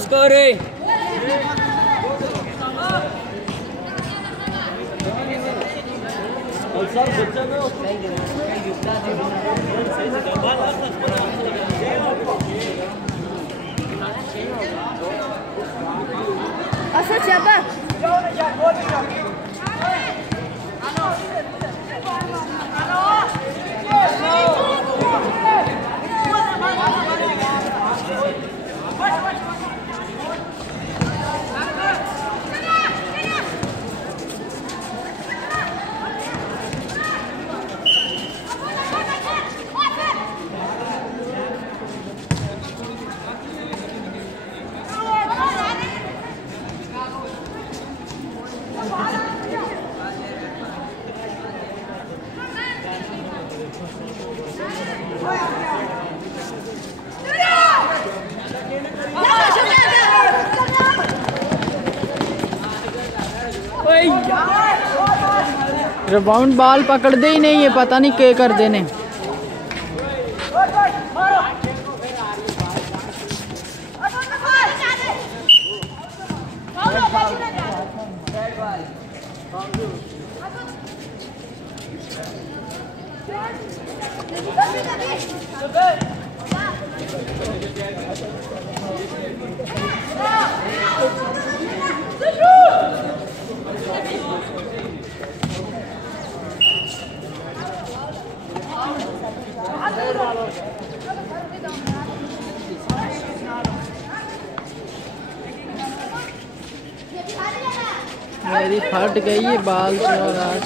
Score है। siapa? Rebound ball पकड़ते ही नहीं है, पता नहीं क्या कर देने। मेरी फट गई है बाल से और आज